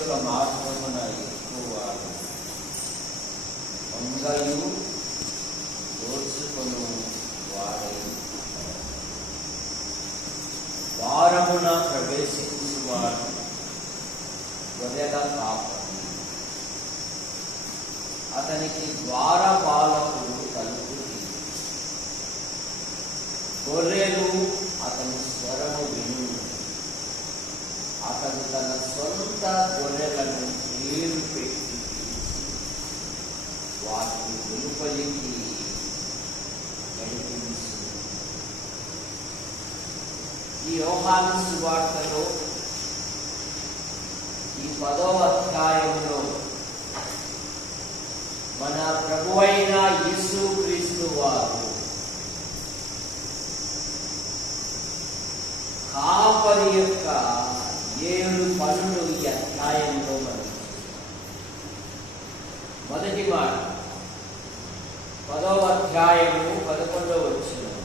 యొక్క మార్గమున ఎక్కువ వంగయు దోచుకొను వాడై ద్వారమున ప్రవేశించువాడు గొర్రెల కాపరి. అతనికి ద్వారపాలకుడు తలుపు తీయు. గొర్రెలు అతని స్వరము విను. అతడు తన సొంత గొర్రెలను పేరు పెట్టి వాటిని వెలుపలికి నడిపించు. ఈ యోహాను సువార్తలో ఈ 10వ అధ్యాయంలో మన ప్రభువైన యేసుక్రీస్తు వారు కాపరి యొక్క 7 పనులు ఈ అధ్యాయంలో మనం మొదటి మాట 10వ అధ్యాయము 11వ వచనం,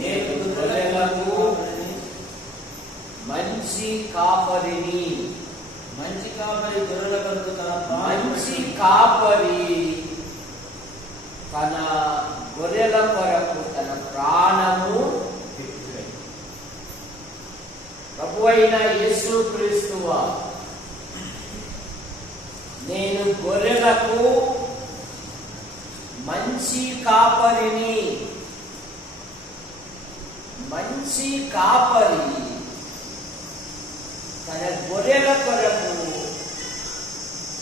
నేను గొర్రెలకు మంచి కాపరిని. మంచి కాపరి గొర్రెల కొరకు మంచి కాపరి తన గొర్రెల కొరకు తన ప్రాణము పెట్టును. ప్రభువైన యేసుక్రీస్తు వారు నేను గొర్రెలకు మంచి కాపరిని. మంచి కాపరి తన గొర్రెల కొరకు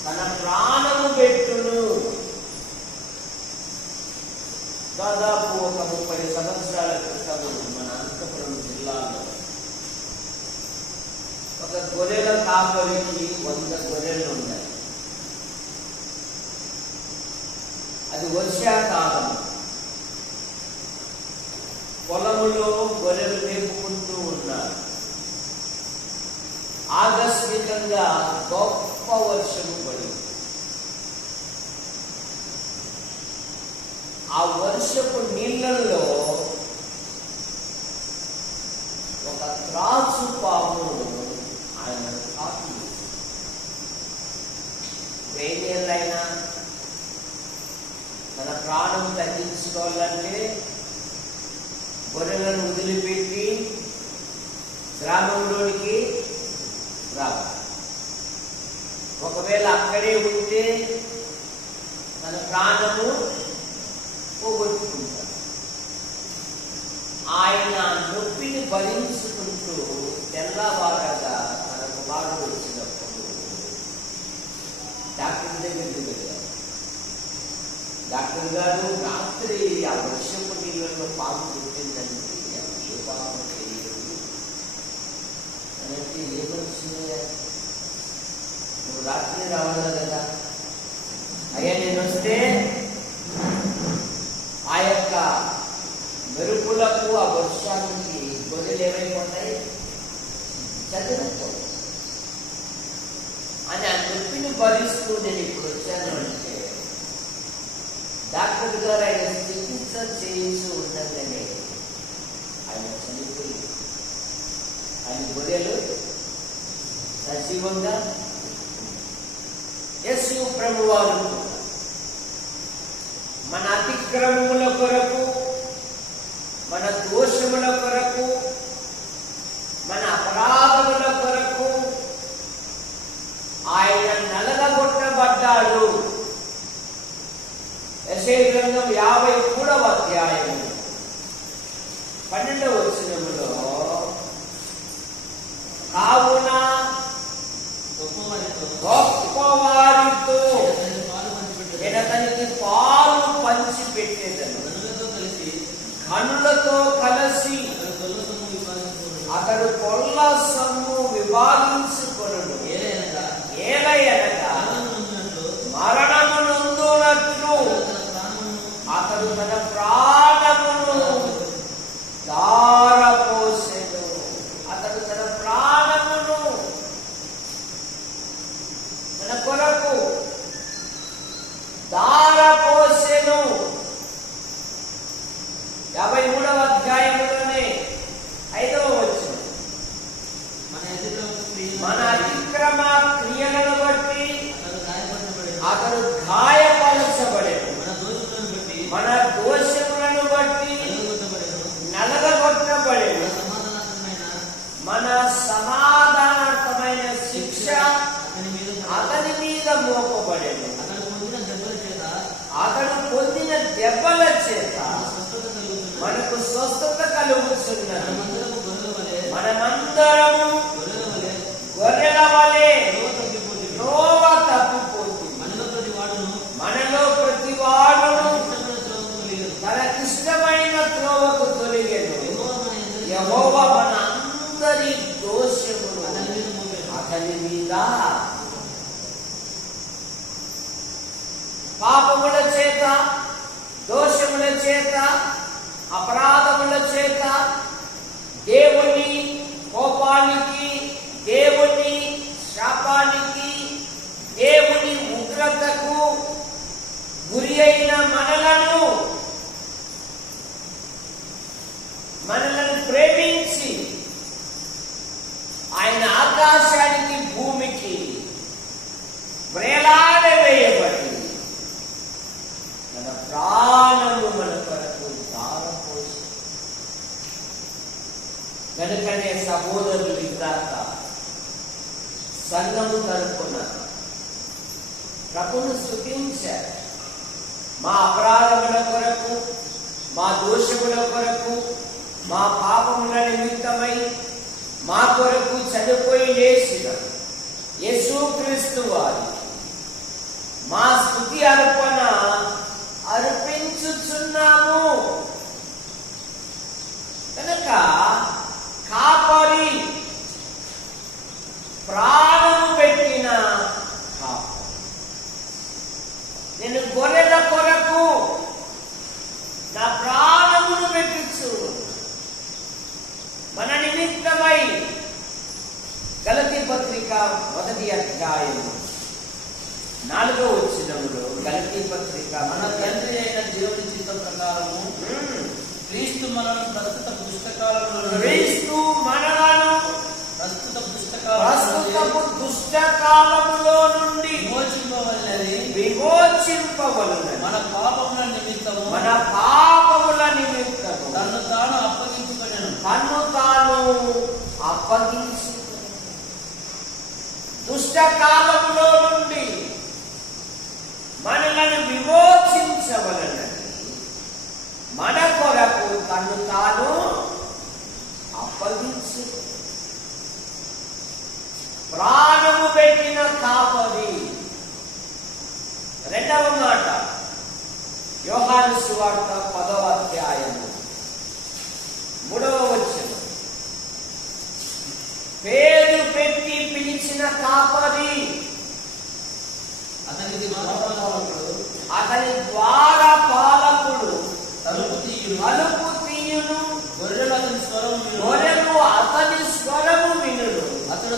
తన ప్రాణము పెట్టును. దాదాపు ఒక 30 సంవత్సరాల క్రితం మన అనంతపురం జిల్లాలో ఒక గొర్రెల కాపరికి 100 గొర్రెలు ఉన్నాయి. అది వర్షాకాలం. పొలములో గొర్రెలు మేపుకుంటూ ఉన్నారు. ఆకస్మికంగా గొప్ప వర్షము పడింది. ఆ వర్షపు నీళ్ళల్లో ఒక త్రాసు పాము ఆయన తాకి వేరేళ్ళైనా తన ప్రాణం తగ్గించుకోవాలంటే గొర్రెలను వదిలిపెట్టి గ్రామంలోనికి రావాలి. ఒకవేళ అక్కడే ఉంటే తన ప్రాణము పోగొట్టుకుంటాడు. ఆయన నొప్పిని భరించుకుంటూ తెల్లవారగా తన కుమారుడు వచ్చినప్పుడు డాక్టర్ దగ్గరికి వెళ్ళారు. డాక్టర్ గారు, రాత్రి ఆ వర్షపు నీళ్ళలో పాము పుట్టిందంటే ఏ పాము తెలియదు అంటే ఏమొచ్చింది, నువ్వు రాత్రి రావాలి కదా. అయ్యా నేను వస్తే ఆ యొక్క మెరుపులకు ఆ వర్షానికి గొర్రెలు ఏమైపోతాయి, చదివిపోతాయి అని ఆ నొప్పిని భరిస్తూ నేను ఇప్పుడు వచ్చాను అంటే డాక్టర్ గారు ఆయన చికిత్స చేయించి ఉండగానే ఆయన చనిపోయి ఆయన గొర్రెలు సజీవంగా యేసు ప్రభువారు మన అతిక్రమముల కొరకు, మన దోషముల కొరకు, మన అపరాధముల కొరకు ఆయన నలగగొట్టబడ్డాడు. యెషయా గ్రంథం 53వ అధ్యాయము 12వ వచనములో, కావున గొప్పవారితో నేను అతనికి పాలు పంచి పెట్టేదను, కనులతో కలిసి అతడు కొల్ల సొమ్ము విభాగించుకొనుడు. ఏలయనగా మరణమునందునట్లు అతడు తన ప్రాణమును ధారపోసెను. అతడు తన ప్రాణమును తన కొరకు ధారపోసెను. 53వ అధ్యాయంలోనే మన సమాధానార్థమైన శిక్ష అతని మీద మోపబడెను. అతడు పొందిన దెబ్బల చేత మనకు స్వస్థత కలుగుతున్నది. మనమందరము గొర్రెల వలె త్రోవ తప్పిపోతుంది. మనలో ప్రతి వాడును తనకిష్టమైన త్రోవకు తొలగెను. యెహోవా మన అందరి దోషములు అతని మీద, పాపముల చేత, దోషముల చేత, అపరాధముల చేత దేవుని కోపానికి, దేవుని శాపానికి, దేవుని ఉగ్రతకు గురి అయిన మనలను ప్రేమించి ఆయన ఆకాశానికి భూమికి వేలాడవేయబడి మన ప్రాణము మన కొరకు దారపోసి, కనుకనే సహోదరులు ఇందాక సంఘము తరపున ప్రభువును స్తుతించారు. మా అపరాధముల కొరకు, మా దోషముల కొరకు, మా పాపముల నిమిత్తమై మా కొరకు చనిపోయి లేచిన యేసుక్రీస్తు వారి మా స్తుతి అర్పణ అర్పించుచున్నాము. కనుక కాపరి ప్రాణము పెట్టిన కాపరి, నేను గొర్రెల కొరకు నా ప్రాణమును పెట్టించు. మన నిమిత్తమై గలతీ పత్రిక 1వ అధ్యాయం 4వ వచనములో, గలతీ పత్రిక, మన తండ్రి అయిన దేవుని చిత్తం ప్రకారము క్రీస్తు మనలను ప్రస్తుత దుష్టకాలములో నుండి విమోచింపవలెనని మన పాపముల నిమిత్తము తన్ను తాను అప్పగించి దుష్టకాలములో నుండి మనలను విమోచించవలెనని మన కొరకు తన్ను తాను అప్పగించి ప్రాణము పెట్టిన కాపరి. రెండవ మాట యోహాను సువార్త 10వ అధ్యాయము 3వ వచనం, పేరు పెట్టి పిలిచిన కాపరి, అతని ద్వారా పాలకుడు, తలుపు తీయును, గొర్రెలు అతని స్వరము వినును. అతడు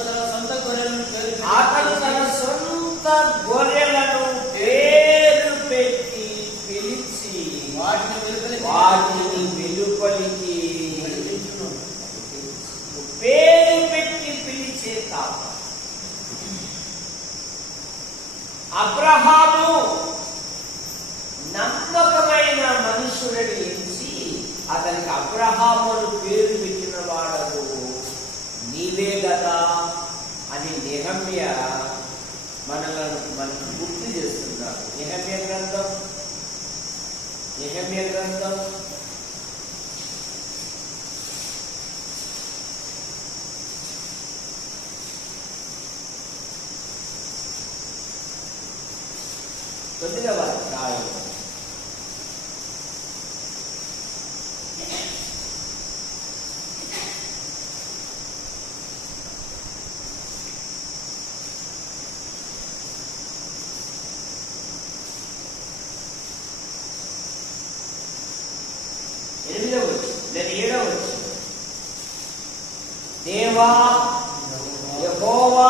తన సొంత గొర్రెలను పేరు పెట్టి పిలిచి వాటిని వెలుపలికి పేరు పెట్టి పిలిచే కాపరి. అబ్రహాము నమ్మకమైన మనుషుడిని ఎంచి అతనికి అబ్రహామును పేరు పెట్టిన వాడవు నీవే కదా అని నెహమ్యా మనకు గుర్తు చేస్తున్నారు. నెహమ్యా గ్రంథం 9వ అధ్యాయం 8వ వచనం, దేవా యెహోవా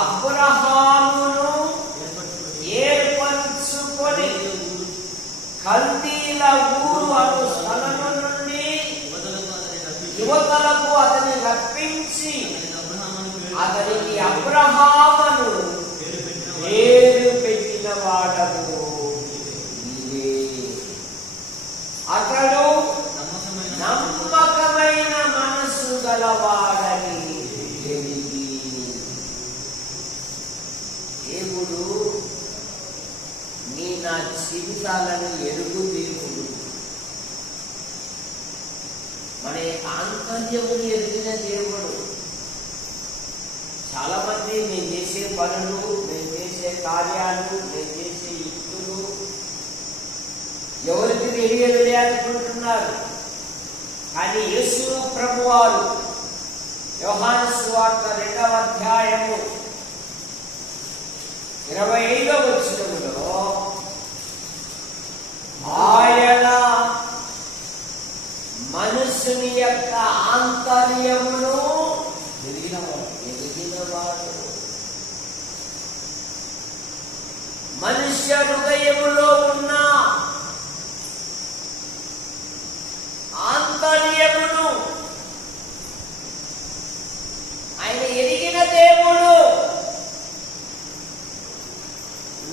అబ్రహామును ఏర్పరచుకొని కల్దీల ఊరు అను స్థలము నుండి యువతలకు అతని రప్పించి అతనికి అబ్రహామును పేరు పెట్టిన వాడము నీవే. అతడు నమ్మకమైన మనసు మన యొక్క ఆంతర్యమును ఎరిగిన దేవుడు. చాలా మంది మేము చేసే పనులు, మేము చేసే కార్యాలు, మేము చేసే యుక్తులు ఎవరికి తెలియదులే అనుకుంటున్నారు. కానీ యేసు ప్రభువారు యోహాను సువార్త 2వ అధ్యాయము 25వ వచనములో ఆయన మనుషుని యొక్క ఆంతర్యమును ఎరిగినవాడు. మనుష్య హృదయములో ఉన్న ఆంతర్యమును ఆయన ఎరిగిన దేవుడు.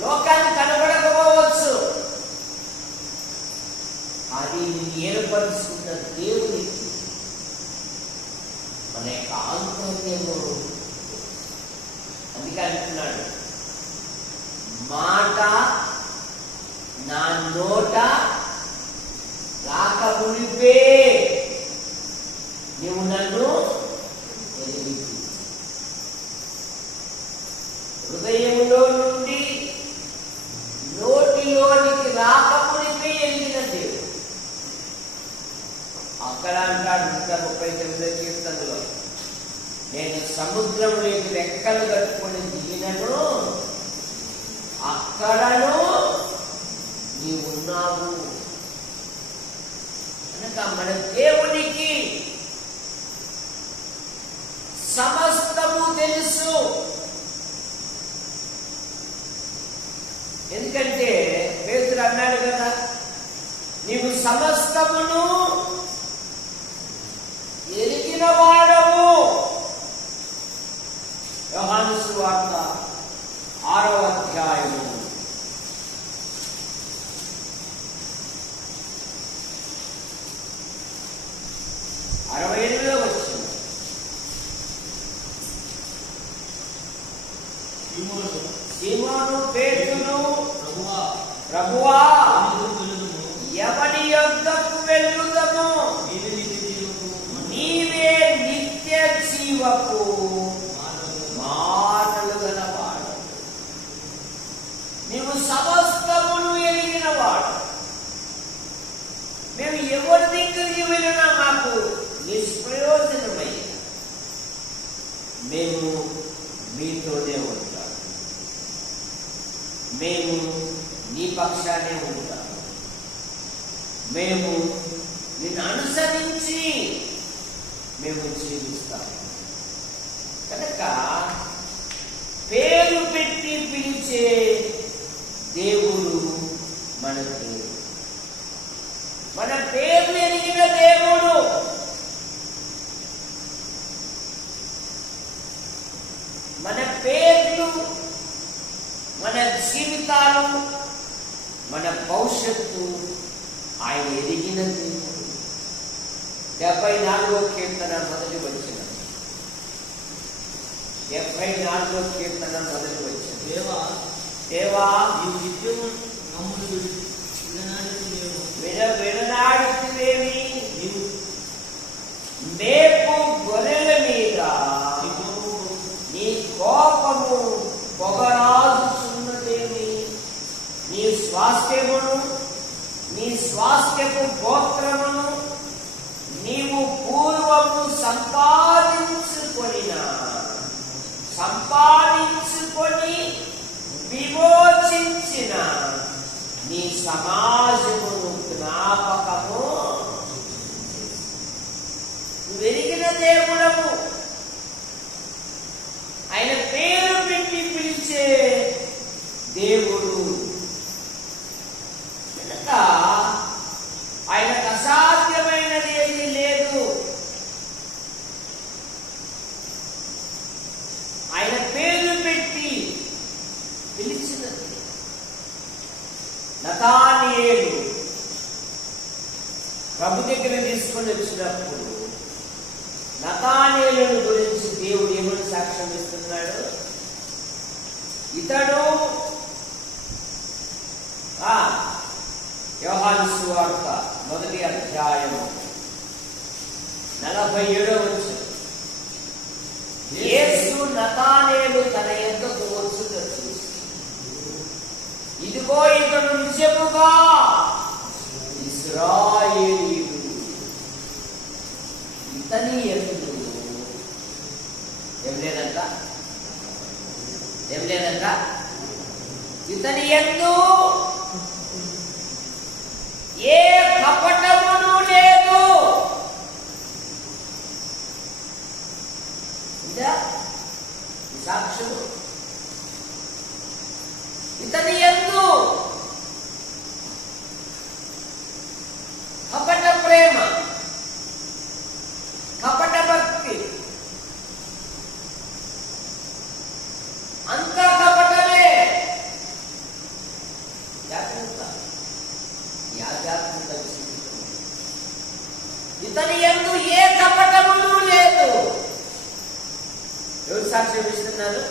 లోకాన్ని కనబడకపోవచ్చు, అది ఏర్పరుచుకున్న దేవునికి మన యొక్క ఆంతర్యము. అందుకే అంటున్నాడు, మాట నా నోట రాక మునిపే నీవు నన్ను ఎరిగి. హృదయంలో నుండి నోటిలోనికి రాక మునిపే ఎరిగిన దేవుడు. అక్కడ అంటాడు 139వ కీర్తనలో, నేను సముద్రంలోకి రెక్కలు కట్టుకొని దిగినను అక్కడను నీవున్నావు. కనుక మన దేవునికి సమస్తము తెలుసు. ఎందుకంటే పేతురు అన్నాడు కదా, నీవు సమస్తమును ఎరిగిన వాడవు. యోహాను సువార్త 6వ అధ్యాయము 68వ వచనం. సీమోను పేతురు, ప్రభువా ఎవరి యొద్దకు వెళ్ళుదము? నీవే నిత్య జీవపు మాటలు గలవాడు. నీవు సమస్తమును ఎరిగిన వాడు. మేము ఎవరి దగ్గరికి వెళ్ళినా మాకు నిష్ప్రయోజనమైన, మేము మీతోనే ఉంటాం, మేము నీ పక్షానే ఉంటాం, మేము నిన్ను అనుసరించి మేము జీవిస్తాం. కనుక పేరు పెట్టి పిలిచే దేవుడు మన దేవుడు, మన పేరు ఎరిగిన దేవుడు. మన పేర్లు, మన జీవితాలు, మన భవిష్యత్తు ఆయన ఎరిగిన దేవుడు. 74వ కీర్తన మొదటి వచనం. 74వ కీర్తన మొదటి వచనం. దేవా విడనాడుతువేమి? మేపు గొర్రెల మీద నీ కోపము పొగరాజుచున్నదేమి? నీ స్వాస్థ్యమును, నీ స్వాస్థ్యపు గోత్రమును నీవు పూర్వము సంపాదించుకొని విమోచించిన నీ సమాజమును జ్ఞాపకము వెలిగిన దేవుడము. ఆయన పేరు పెట్టి పిలిచే దేవుడు. కనుక ఆయనకు అసాధ్యమైనది ఏమీ లేదు. ఆయన పేరు పెట్టి పిలిచినది. నతానియేలు ప్రభు దగ్గర తీసుకొని వచ్చినప్పుడు నతానియేలును గురించి దేవుడు ఏమని సాక్ష్యం ఇస్తున్నాడు? ఇతడు యోహాను సువార్త 1వ అధ్యాయము 47వ యేసు నతానేలు తన యొద్దకు వచ్చుట చూసి, ఇదిగో ఇతడు నిజముగా ఇశ్రాయేలీయుడు, ఇతని యందు ఏం లేదంట ఇతని యందు ఏ కపటమును లేదు. సాక్షులు ఇతని యందు కపట ప్రేమ, కపట భక్తి, అంత కపటమే. ఇతని యందు ఏ కపటమును లేదు. ఎవరు సాక్ష్యం ఇస్తున్నారు?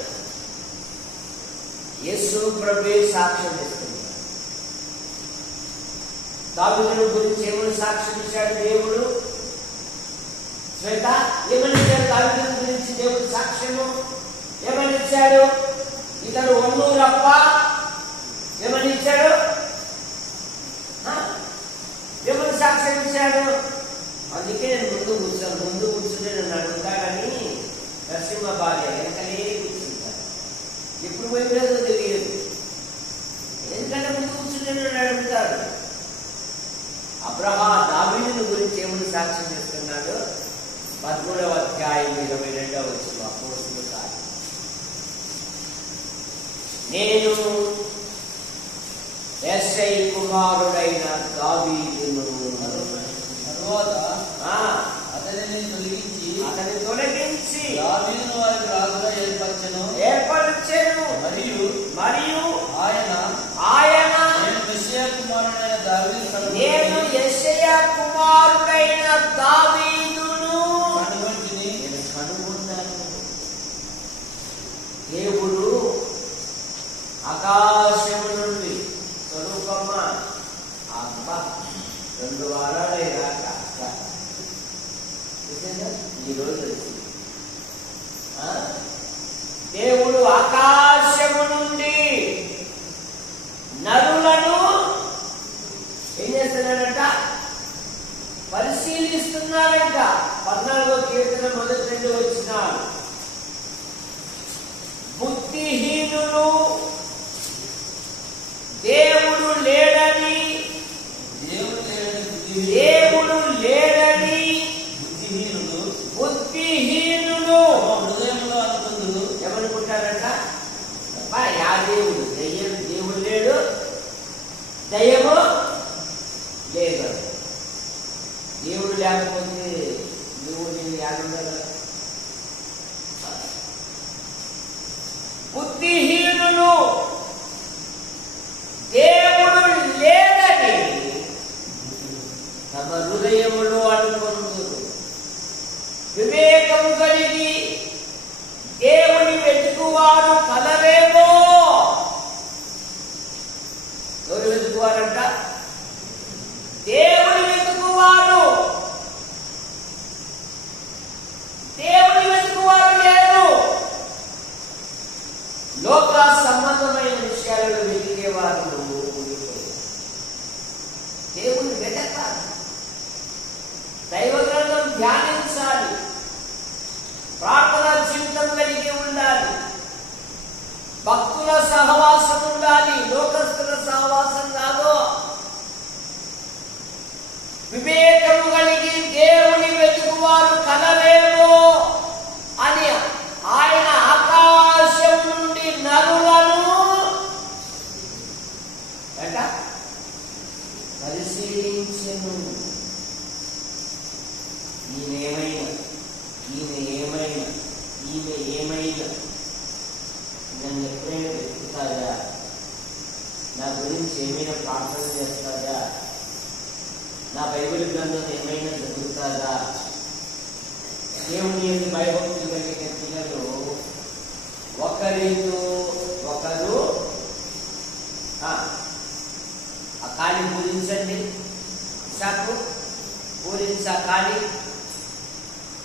యేసు ప్రభువే సాక్ష్యం ఇస్తున్నారు. దావీదును గురించి ఏమని సాక్ష్యం ఇచ్చాడు దేవుడు? శ్వేత ఏమని ఇచ్చాడు దావీదును గురించి దేవుడు సాక్ష్యము? ఏమని ఇచ్చాడు? ఇతడు ఒన్నూరప్ప. ఏమని ఇచ్చాడు? ఏమని సాక్ష్యం ఇచ్చాడు? అందుకే నేను ముందు కూర్చుంటే నన్ను అడుగుతాడని నరసింహ భార్య వెనకనే కూర్చుంటాడు. ఎప్పుడు పోయినదో తెలియదు, ఎందుకంటే ముందు కూర్చుంటే నన్ను అడుగుతాడు. దావీదును గురించి ఏమని సాక్ష్యం చేస్తున్నాడు? 13వ అధ్యాయం 22వ వచనం. అపోస్తలుల కార్యం, నేను యెష్షై కుమారుడైన దావీదును తరువాత అతనిని తొలగించి దావీదును వారికి రాజుగా ఏర్పరచెను. మరియు ఆయన నేను యెష్షయి కుమారుడైన దావీదును కనుగొన్నాను. దేవుడు ఆకాశము నుండి స్వరూపమ్మ 2 వారాలే రాక ఈరోజు దేవుడు ఆకాశము నుండి నరులను ఏం చేస్తున్నాడంట? పరిశీలిస్తున్నాడంట. 14వ కీర్తన మొదటి 2 వచనాలు. బుద్ధిహీనులు దేవుడు లేడని బుద్ధిహీనులు హృదయంలో అనుకుందురు. ఏమనుకుంటారంట? యా దేవుడు దేవుడు లేడు, దయ్యము లేదు. దేవుడు లేకపోతే నువ్వు నేను యాడుండగల? బుద్ధిహీనులు దేవుడు లేదని తమ హృదయములో అనుకుందురు. వివేకము కలిగి దేవుని వెతుకువారు కలరేమో. ఎవరు వెతుకువారంట? దేవుని వెతుకువారు. దేవుని వెతుకువారు లేరు. లోక సంబంధమైన విషయాలను వెతికేవారు దేవుని వెతకాలి. దైవ గ్రంథం ధ్యానించాలి. ప్రార్థనా జీవితం కలిగి ఉండాలి. భక్తుల సహవాసం ఉండాలి. లోకస్తుల సహవాసం కాదు. వివేకము కలిగి దేవుని వెతుకువారు కలరేమో అని ఆయన ఆకాశం నుండి నరులను పరిశీలించెను. ఈమె ఏమైనా నన్ను ఎప్పుడైనా వెతుకుతాదా? నా గురించి ఏమైనా ప్రార్థన చేస్తాదా? నా బైబిల్ గ్రంథం ఏమైనా చదువుతాదా? దేవుని యొక్క భయభక్తులు కలిగిన పిల్లలు ఒకరితో ఒకరు ఆ ఖాళీ పూరించండి. పూరించ ఖాళీ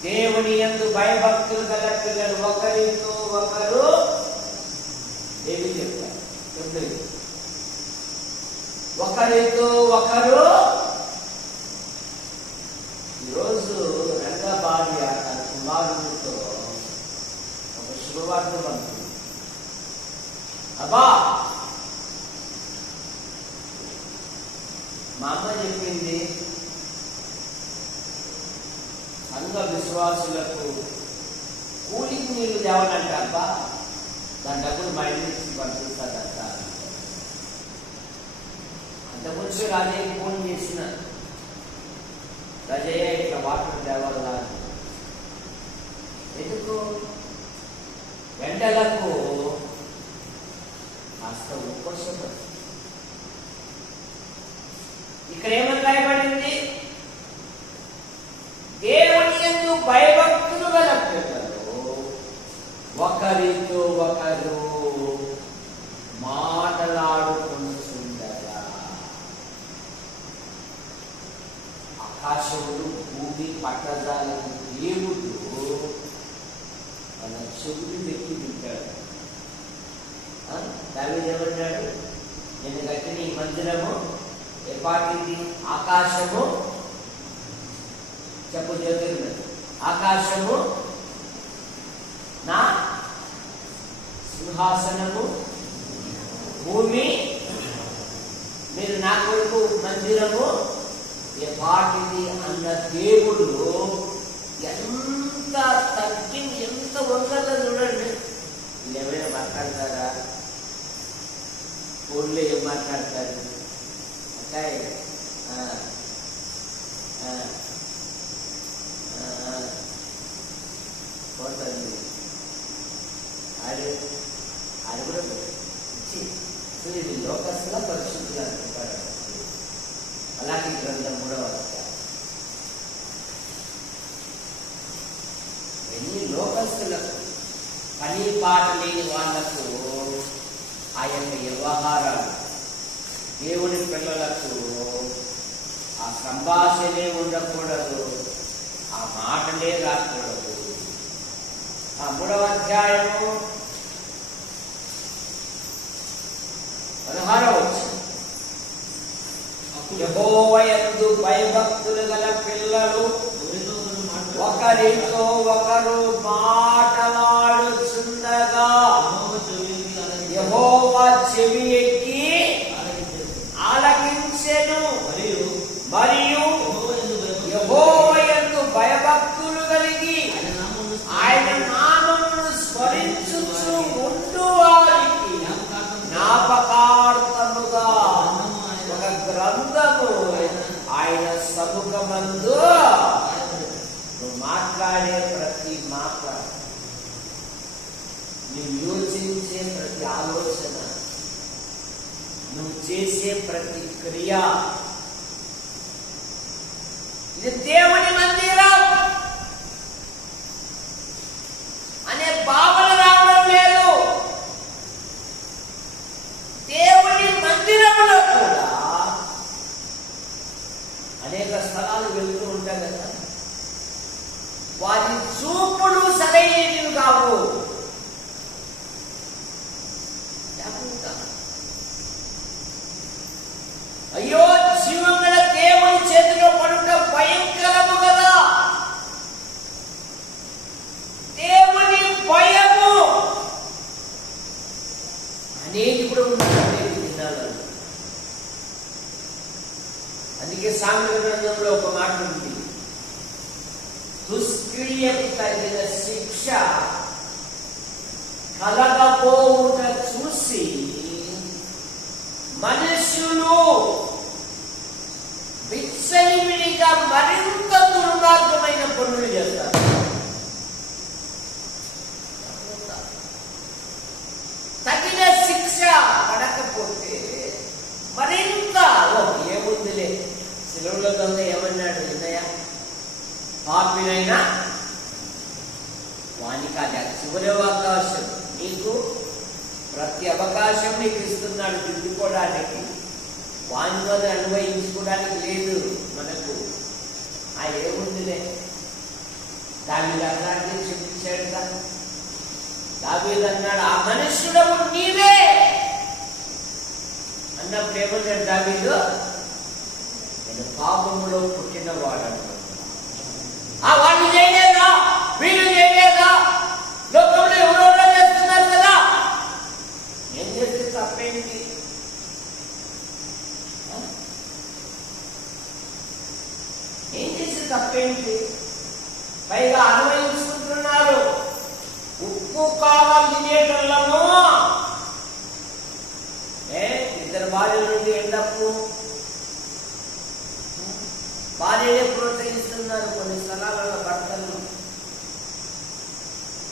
దేవుని యందు భయభక్తులు గల పిల్లలు ఒకరితో ఒకరు ఏమి చెప్తారు? ఒకరితో ఒకరు. ఈరోజు రెండో భార్య తన కుమారునితో ఒక శుభవార్త పంపుతుంది. అబ్బా, మా అమ్మ చెప్పింది సంఘ విశ్వాసులకు కూలింగ్ నీళ్లు తేవాలంట. అబ్బా, దాని డబ్బులు మా ఇంటి నుంచి పంపిస్తారంట. అంతకుముందు రాజయ్యకి ఫోన్ చేసిన, రాజయ్య ఇట్లా వాటర్ తేవాలా. ఎందుకు? ఎండలకు కాస్త ఉత్కోసం. ఇక్కడ ఏమని రాయబడింది? దేవుని యందు భయభక్తులు గల పిల్లలు ఒకరితో ఒకరు మాటలాడుకుంటుండగా. ఆకాశములు భూమి పట్టజాలను దేవుడు మన చెవులు పెట్టి వింటాడు. దావీదు ఏమన్నాడు? నేను కట్టిన ఈ మందిరము ఎపాటిది? ఆకాశము, చెప్పు చదువు, ఆకాశము నా సింహాసనము, భూమి మీరు నా కొరకు మందిరము ఎపాటిది అన్న దేవుడు ఎంత తగ్గింది, ఎంత వందలో చూడండి. వీళ్ళు ఎవరైనా మాట్లాడతారా? ఊళ్ళో ఏం మాట్లాడతారు? పోతుంది అది కూడా ఇది లోకస్తుల పరిశుద్ధులు అనుకుంటాడు. అలాగే గ్రంథం కూడా వస్తాయి. ఎన్ని లోకస్తులకు పని పాట లేని వాళ్లకు ఆ యొక్క వ్యవహారాలు, దేవుని పిల్లలకు ఆ సంభాషణే ఉండకూడదు, ఆ మాటలే రాకూడదు. ఆ 3వ అధ్యాయము 16వ వచనం. యెహోవా యందు భయభక్తులు గల పిల్లలు ఒకరితో ఒకరు మాటలాడుచుండగా యెహోవా చెవి ఎక్కి ఆలకించెను. మరియు యెహోవా యందు భయభక్తులు కలిగి ఆయన నామమును స్మరించుచు ఉండువారికి జ్ఞాపకార్థముగా ఒక గ్రంథము ఆయన సముఖమందు. నువ్వు మాట్లాడే ప్రతి మాట, నువ్వు యోచించే ప్రతి ఆలోచన, నువ్వు చేసే ప్రతి క్రియ, ఇది దేవుని మందిరం అనే భావన రావడం లేదు. దేవుని మందిరంలో కూడా అనేక స్థలాలు వెళ్తూ ఉంటాయి కదా, వారి చూపులు సరైనవి కావు. అయ్యో, జీవముల దేవుని చేతిలో పడుట భయంకరము కదా. దేవుని భయము అనేది కూడా ఉంటుంది దినాలలో. అందుకే సాంఘిక గ్రంథంలో ఒక మాట ఉంది, దుష్క్రియకు తగిన శిక్ష కలగపోవుట చూసి మనుషులు విచ్చలివిడిగా మరింత దుర్మార్గమైన పనులు చేస్తారు. తగిన శిక్ష పడకపోతే మరింత ఏముందిలే. శిలువలో దొంగ ఏమన్నాడు? వినయ పాపినైనా వానికి అది చివరి అవకాశం, నీకు ప్రతి అవకాశం నీకు ఇస్తున్నాడు దిద్దుకోవడానికి. వాని వల్ల అనుభవించుకోవడానికి లేదు మనకు. ఆ ఏముందిలే దావీదు అట్లాంటివి చూపించాడు కదా. దావీదు అన్నాడు, ఆ మనుష్యుడవు నీవే అన్నప్పుడు ఏమన్నాడు దావీదు? నేను పాపములో పుట్టినవాడు అనుకున్నాను. వాళ్ళు చేయలేదా, వీళ్ళు చేయలేదా, లోకంలో ఎవరెవరో చేస్తున్నారు కదా, నేను చేస్తే తప్పేంటి? ఏం చేస్తే తప్పేంటి? పైగా అనుభవించుకుంటున్నారు. ఉప్పు కావాలి తినేటోళ్ళము. ఇద్దరు భార్యల నుండి ఎండప్పు భార్యనే ప్రోత్సహిస్తున్నారు. కొన్ని స్థలాలలో భర్తలు,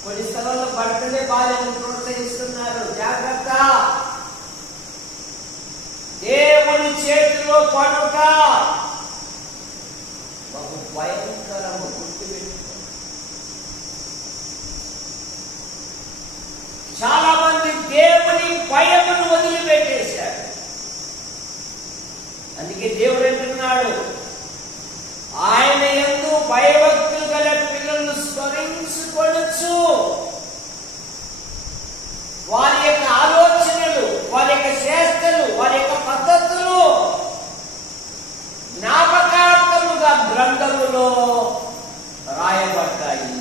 కొన్ని స్థలాల్లో భర్తలే భార్యను ప్రోత్సహిస్తున్నారు. జాగ్రత్త, దేవుని చేతిలో పడుట బహు భయంకరము. గుర్తుపెట్టుకో. చాలా మంది దేవుని భయమును వదిలిపెట్టేశారు. అందుకే దేవుడు అంటున్నాడు, ఆయన యందు భయభక్తులు గల పిల్లలను స్మరించుకొనొచ్చు. వారి యొక్క ఆలోచనలు, వారి యొక్క చేష్టలు, వారి యొక్క పద్ధతులు జ్ఞాపకార్థముగా గ్రంథములో రాయబడ్డాయి.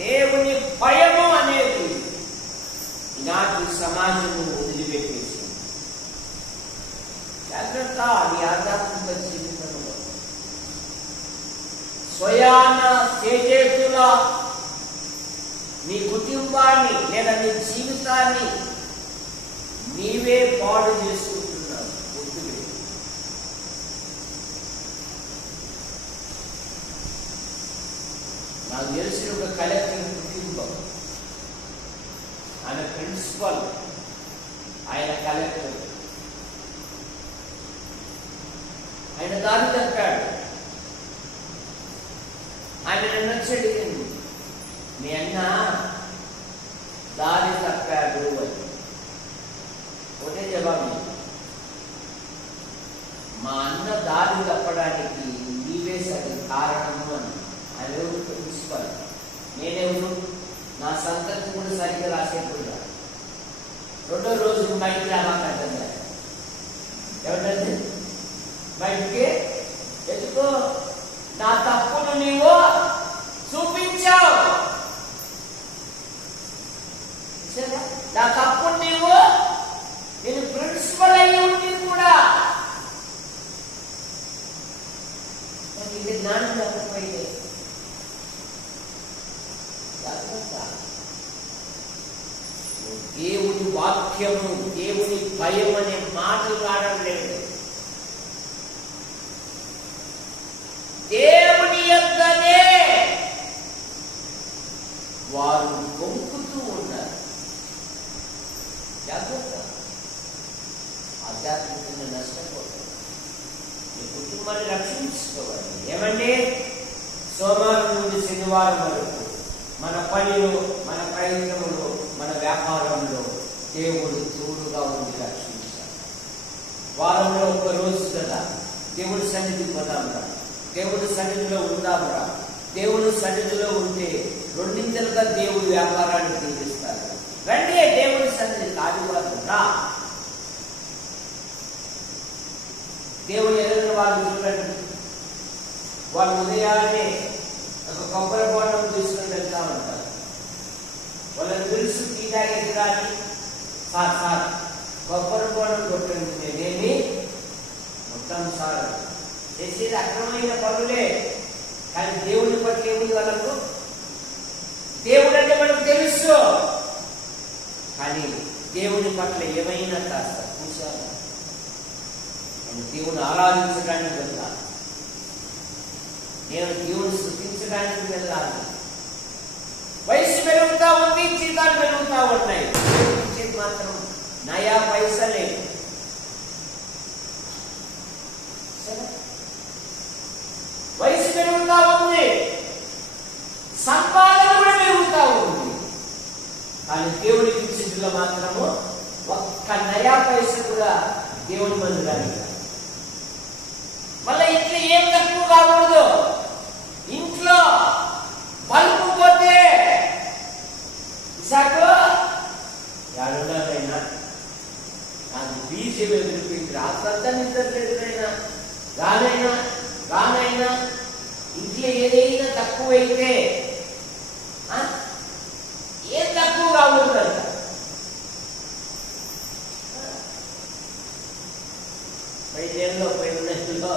దేవుని భయము అనేది ఈనాటి సమాజము వదిలిపెట్టేసి జాగ్రత్త. నీ ఆధ్యాత్మిక జీవితంలో స్వయాన చేతుల నీ కుటుంబాన్ని లేదా నీ జీవితాన్ని నీవే పాడు చేసుకుంటున్నావు. గుర్తుపెట్టు. నాకు తెలిసిన ఒక కలెక్టర్ కుటుంబం, ఆయన ప్రిన్సిపల్, ఆయన కలెక్టర్, ఆయన దారి తప్పాడు. ఆయన నన్ను వచ్చి అడిగింది, మీ అన్న దారి తప్పాడు అని. ఒకటే జవాబు, మా అన్న దారి తప్పడానికి నీవే సరి కారణము అని. ఆయన ఎవరు? ప్రిన్సిపల్. నేనెవరు? నా సంతకం కూడా సరిగ్గా రాసేకుండా రెండో రోజు బయటికి రామాకంటే ఎవరంటే బయటికి ఎందుకో నా తప్పును నీవు చూపించావు, నా తప్పును నీవు, నేను ప్రిన్సిపల్ అయ్యి ఉండి కూడా ఇది జ్ఞానం లేకపోయింది. దేవుని వాక్యము, దేవుని భయం అనే మాటలు రావడం లేదు. దేవుని యొద్దనే వారు పొంకుతూ ఉన్నారు. జాగ్రత్త, ఆధ్యాత్మికంగా నష్టపోతారు. మీ కుటుంబాన్ని రక్షించుకోవాలి. ఏమండి? సోమవారం నుండి శనివారం వరకు మన పనిలో, మన ప్రయత్నంలో, మన వ్యాపారంలో దేవుడు తోడుగా ఉండి రక్షించాలి. వారంలో ఒక్క రోజు కదా దేవుడి సన్నిధికి పోదాంరా, దేవుడి సన్నిధిలో ఉందాంరా. దేవుడి సన్నిధిలో ఉంటే రెండింతలుగా దేవుడి వ్యాపారాన్ని తీరుస్తాడు. రండి దేవుడి సన్నిధి కాదురా. దేవుడు ఎదురు వాళ్ళు చూడండి, వాళ్ళు ఉదయాన్నే ఒక కొబ్బరి బోండం తీసుకుని వెళ్తా ఉంటారు. వాళ్ళని తెలుసు టీ తాగేది కానీ, సార్ కొబ్బరి బోండం కొట్టండి, నేనేమి మొత్తం సార్ చేసేది అక్రమమైన పనులే. కానీ దేవుని పట్ల ఏముంది వాళ్ళకు? దేవుడు అంటే మనకు తెలుసు, కానీ దేవుని పట్ల ఏమైనా కాస్త చూసాను. నేను దేవుని ఆరాధించడానికి వెళ్ళాలి, నేను దేవుని స్తుతించడానికి వెళ్ళాలి. వయసు పెరుగుతా ఉంది, జీతాలు పెరుగుతా ఉన్నాయి, ఇచ్చేది మాత్రం నయా పైసా లేదు. వయసు పెరుగుతా ఉంది, సంపాదన కూడా పెరుగుతా ఉంది, కానీ దేవుడికి ఇచ్చేదిలో మాత్రము ఒక్క నయా పైసా కూడా దేవుని మందిరానికి. మళ్ళీ ఇట్లా ఏం తక్కువ కాకూడదు. విజయం ఎదురుపోయింది. రాత్రంతా నిద్రలేదునైనా రానైనా ఇంట్లో ఏదైనా తక్కువైతే ఏం తక్కువగా ఉందంట. పోయిన నెలలో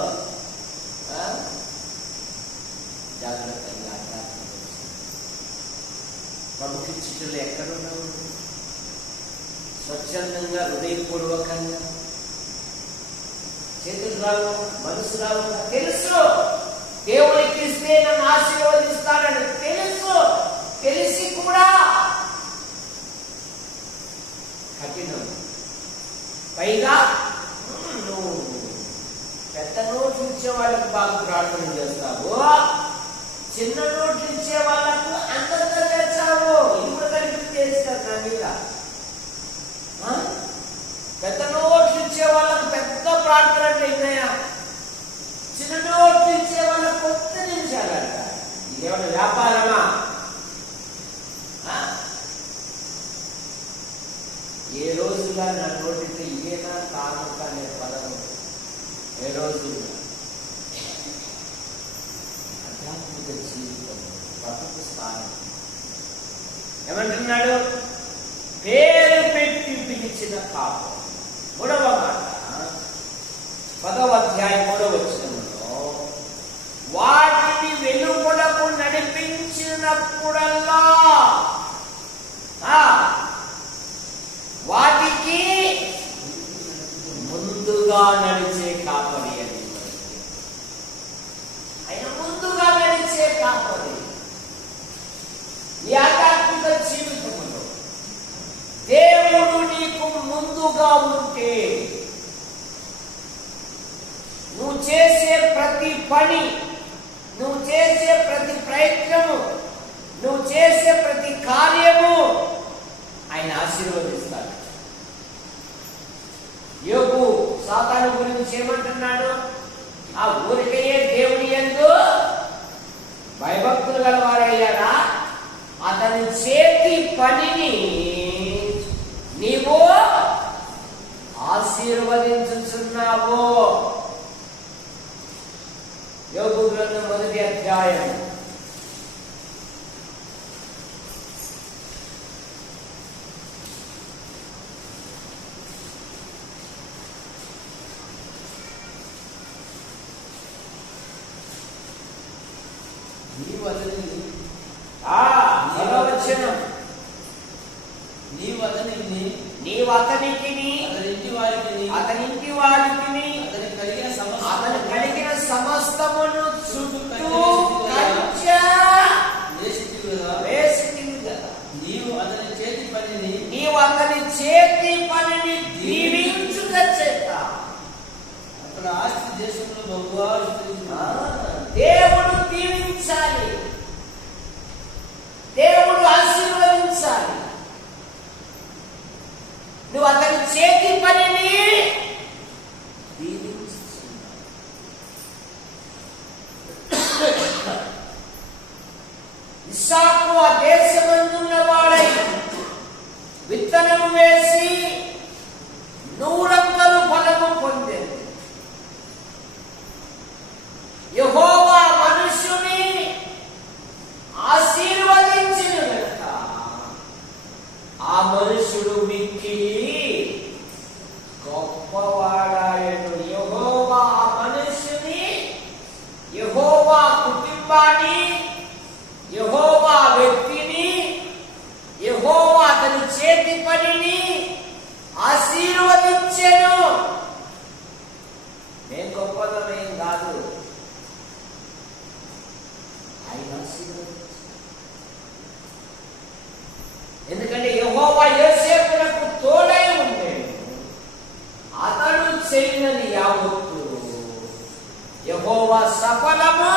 జాగ్రత్తగా ప్రముఖ చిట్టులు ఎక్కడున్నావు? స్వచ్ఛందంగా హృదయపూర్వకంగా చేతులు రావు, మనసు రావు. తెలుసు దేవుడికి ఇస్తే నన్ను ఆశీర్వదిస్తాడని తెలుసు, తెలిసి కూడా కఠినం. పైగా నువ్వు పెద్ద నోట్లు ఇచ్చే వాళ్ళకు బాగా ప్రార్థన చేస్తావు, చిన్న నోట్లు ఇచ్చే వాళ్ళకు అంతంతా తెచ్చావు. ఇప్పుడు కలిపి చేస్తారు నా మీద. పెద్ద నోట్లు ఇచ్చే వాళ్ళకు పెద్ద ప్రార్థన అంటే ఉన్నాయా? చిన్న నోట్లు ఇచ్చే వాళ్ళకు కొత్త నిమిషాలంట. ఇదేమన్నా వ్యాపారమా? ఏ రోజుగా నా నోటితో ఇదేనా కానుక అనే పదం ఏ రోజు ఆధ్యాత్మిక జీవితం బతుకు స్థానం. ఏమంటున్నాడు? పేరు పెట్టి పిలిచిన పాపం. 3వ మాట 10వ అధ్యాయం 3వ వచనంలో వాటిని వెలుగులకు నడిపించినప్పుడల్లా వాటికి ముందుగా నడిచే కాపరి అని. ఆయన ముందుగా నడిచే కాపరి. ఈ ఆధ్యాత్మిక జీవితంలో దేవుడు నీకు ముందుగా ఉంటే నువ్వు చేసే ప్రతి పని, నువ్వు చేసే ప్రతి ప్రయత్నము, నువ్వు చేసే ప్రతి కార్యము ఆయన ఆశీర్వదిస్తాడు. యోబు సాతాను గురించి ఏమంటున్నాడు? ఆ ఊరికయ్యే దేవుని యందు భయభక్తులు గలవారయ్యారా? అతని చేతి పనిని నీవు ఆశీర్వదించుచున్నావు. యోబు గ్రంథం 1వ అధ్యాయం 10వ వచనం. నీవు అతనికి అతని ఇంటి వారికి అతను కలిగిన సమస్తమును చుట్టూ కంచె వేసితివి కదా. నీవు అతని చేతి పనిని దీవించుట చేత అక్కడ ఆస్తి దేశంలో బహుగా దేవుడు దీవించాలి, దేవుడు ఆశీర్వదించాలి. నువ్వు అతని చేతి పనిని ఇస్సాకు ఆ దేశమందున్న వాడై విత్తనం వేసి 100 ఫలము పొందింది. యెహోవా మనుష్యుని ఆశీర్వదించిన గనుక ఆ మనుష్యుడు మిక్కిలి గొప్పవాడాయను. యెహోవా ఆ మనుష్యుని, యెహోవా కుటుంబాన్ని, యెహోవా వ్యక్తిని, యెహోవా అతని చేతి పనిని ఆశీర్వదించెను. నేను గొప్పదమేం కాదు, ఆయన ఆశీర్వదించాడు. ఎందుకంటే యెహోవా యోసేపునకు తోడై ఉండేను. అతడు చేయనని యావత్తు యెహోవా సఫలమా.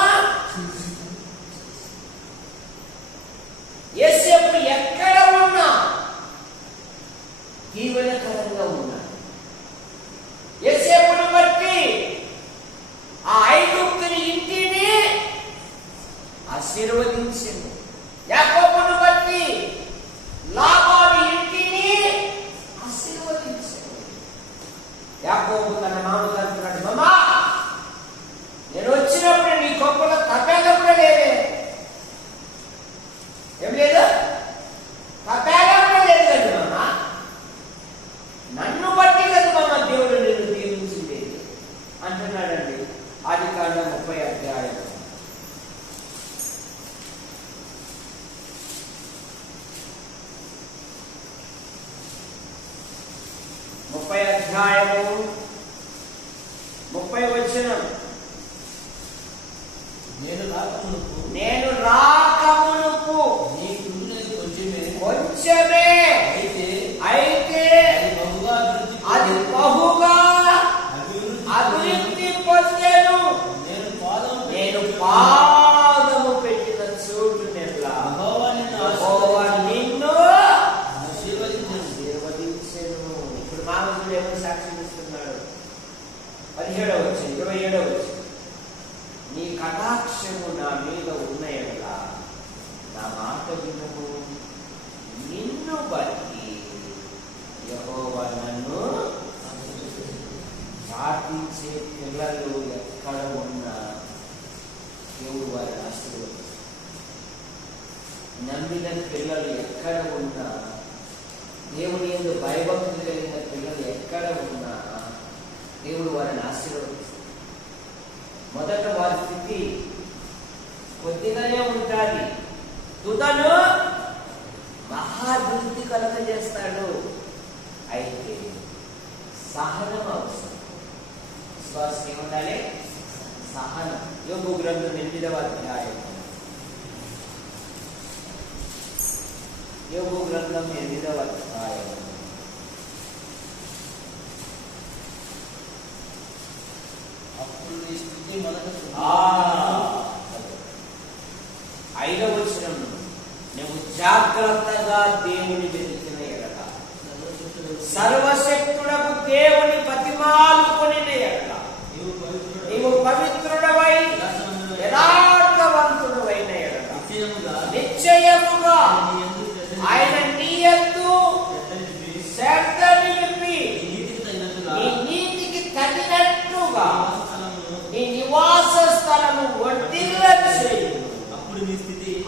యోసేపు ఎక్కడ ఉన్నా దీవెనకరంగా ఉన్నాడు. యోసేపును బట్టి ఆ ఐగుప్తుని ఇంటిని ఆశీర్వదించింది. యాకోబును బట్టి లాబాను ఇంటిని ఆశీర్వదించింది. 30 అధ్యాయం. అధ్యాయము 30 వచనం. నేను రాకమునుపు కొంచెమే అయితే అది బహుగా అభివృద్ధి పొందెను. నేను పాదము పెట్టిన చోటు యెహోవా నిన్ను ఆశీర్వదించెను. ఇప్పుడు మామూలు ఏమో సాక్ష్యం ఇస్తున్నాడు. 17వ వచనం, 27వ వచనం. నీ కటాక్షము నా మీద ఉన్న ఎడల నా మాట వినుము. నిన్ను బట్టి యెహోవా నన్ను ప్రార్థించే పిల్లలు ఎక్కడ ఉన్నా దేవుడు వారిని ఆశీర్వదిస్తాడు. నమ్మిన పిల్లలు ఎక్కడ ఉన్నా, దేవుని యందు భయభక్తులు కలిగిన పిల్లలు ఎక్కడ ఉన్నా దేవుడు వారిని ఆశీర్వదిస్తాడు. మొదట వారి స్థితి కొద్దిగానే ఉంటుంది, తుదను మహాభివృద్ధి కలగజేస్తాడు. అయితే సహనం అవసరం. విశ్వాసం ఏముండాలి? సహనం. యోబు గ్రంథం 8వ అధ్యాయం. యోబు గ్రంథం 8వ అధ్యాయం. అప్పుడు నీ స్థితి మొదట 5వ వచనం. నువ్వు జాగ్రత్తగా దేవుని వెతికిన ఎడల, సర్వశక్తుడకు దేవుని బతిమాలుకొనిన ఎడల, నీవు పవిత్రుడవై యథార్థవంతుడవైన ఎడల నిశ్చయముగా ఆయన నీ యందు శ్రద్ధ నిలిపి నీ నీతికి తగినట్టుగా నీ నివాస స్థలము వర్ధిల్లను చేయును.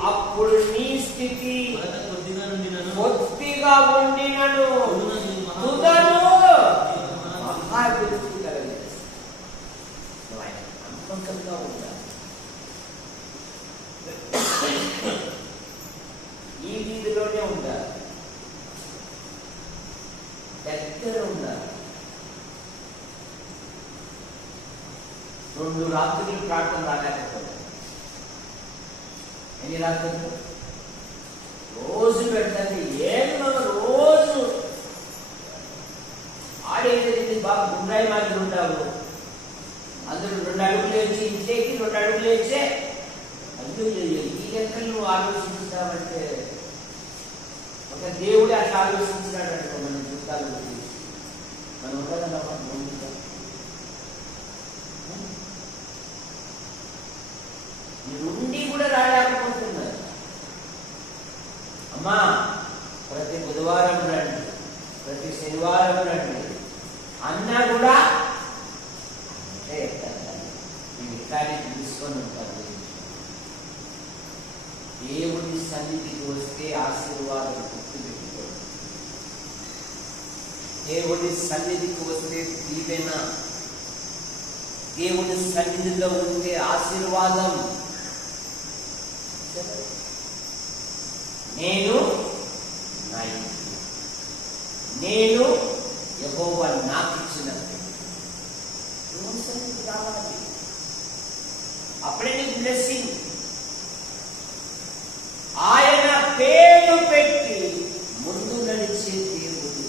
అప్పుడు నీ స్థితి కొద్దిగా ఉండినను తుదను మహాభివృద్ధి కలగజేస్తాడు. నువ్వు ఆయన నమ్మకంగా ఉండాలి. ఈ వీధిలోనే ఉండాలి, దగ్గర ఉండాలి. 2 రాత్రులు ప్రార్థన రాలేకపోతే ఎన్ని రాత్రులు? రోజు పెడతాను. ఏం రోజు ఆడేది బాగా గుండ్రాయి మాటలు ఉంటావు. అందులో 2 అడుగులు వేసి ఇంట్లోకి 2 అడుగులు వేసే అందులో ఈ లెక్కలు నువ్వు ఆలోచిస్తావంటే ఒక దేవుడే అట్లా ఆలోచించినాడంటే మనం చూడాలి. మనం ఉండదన్నమాట. నుండి కూడా రాలేకపోతున్నారు. అమ్మా ప్రతి బుధవారం రండి, ప్రతి శనివారం రండి అన్నా కూడా ఇట్లానే తీసుకొని ఉంటారు. దేవుడి సన్నిధికి వస్తే ఆశీర్వాదం గుర్తుపెట్టుకోండి. దేవుడి సన్నిధికి వస్తే దీవెన, దేవుడి సన్నిధిలో ఉండే ఆశీర్వాదం. నేను యెహోవా నాకు ఇచ్చినట్టు దేవుని సన్నిధికి రావాలి. అప్పుడే నీకు బ్లెస్సింగ్. ఆయన పేరు పెట్టి ముందు నడిచే దేవుడు.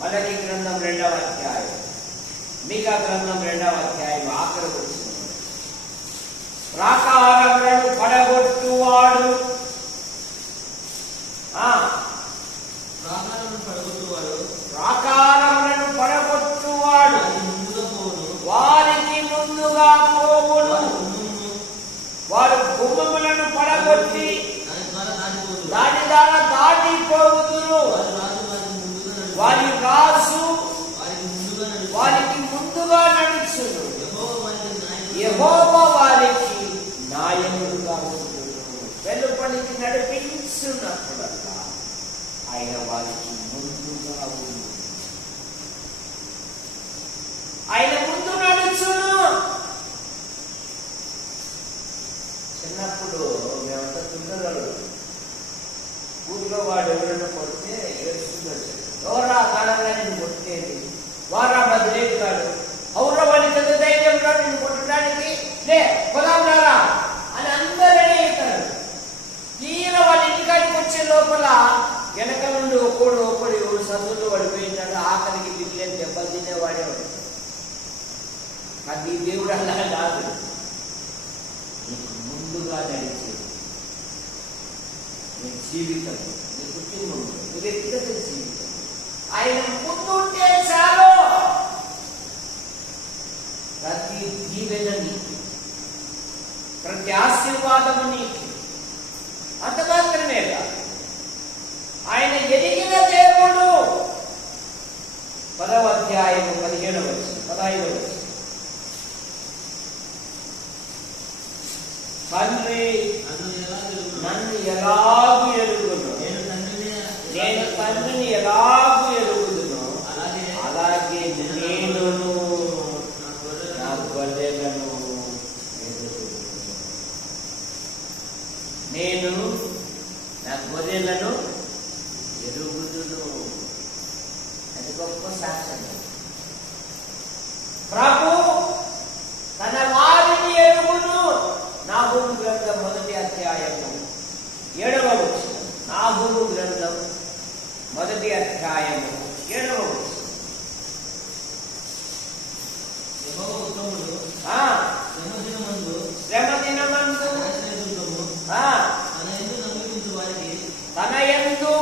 మలకి గ్రంథం 2వ అధ్యాయం, మీకా గ్రంథం 2వ అధ్యాయం ఆఖరి వచ్చిన ప్రాకారములను పడగొట్టువాడు, ప్రాకారములను పడగొట్టువాడు వారికి ముందుగా పోవును. వారు గుమ్మములను పడగొట్టి దాని ద్వారా దాటిపోవుదురు. వారి రాజు వారికి ముందుగా నడుచును. యెహోవా వారికి నాయకుడుగా ఉండును. వెలుపలికి నడిపించున్నప్పుడల్లా ఆయన వారికి ముందుగా ఉండును. ఆయన ముందు నడుచును. చిన్నప్పుడు మేమంతా పిల్లలు ఊరిలో వాడు ఎవరైనా కొడితే ఏడుస్తుంది వచ్చాడు. ఎవరా కాలంగా నేను కొట్టేది, వారా బదిలేడు కాడు, అవురా వాడి పెద్ద ధైర్యం రా నేను కొట్టడానికి, లే పొదాంరారా అని అందరూ రెడీ అవుతారు. ఈయన వాళ్ళ ఇంటికాడికి వచ్చే లోపల వెనక నుండి ఒక్కోడు ఎవరు చదువులో పడిపోయింటాడు, ఆఖరికి బిడ్డలేని దెబ్బలు తినేవాడే వాడు. అది దేవుడు అలా కాదు, నీకు ముందుగా నడిచేది నీ జీవితం, నీ కుటుంబం, నీ వ్యక్తిగత జీవితం ఆయన ముందుంటే చాలు. ప్రతి దీవెన నీకు, ప్రతి ఆశీర్వాదము నీకు. అంత మాత్రమే కాదు, ఆయన ఎదిగిన దేవుడు. 10వ అధ్యాయము 15వ వచనం 15వ వచనం. తండ్రి నన్ను ఎలాగూ ఎరుగును, నేను తండ్రిని ఎలాగూ ఎరుగుదును, అలాగే నేను నా గొర్రెలను ఎరుగుదును. నేను నా గొర్రెలను ఎరుగుదును. అది గొప్ప సాక్ష్యం. ప్రభు తన వారిని ఎరుగును. నాహూము గ్రంథం 1వ అధ్యాయము 7వ వచనం. నాహూము గ్రంథం 1వ అధ్యాయము 7వ వచనం. శ్రమ దినమందు తన యందు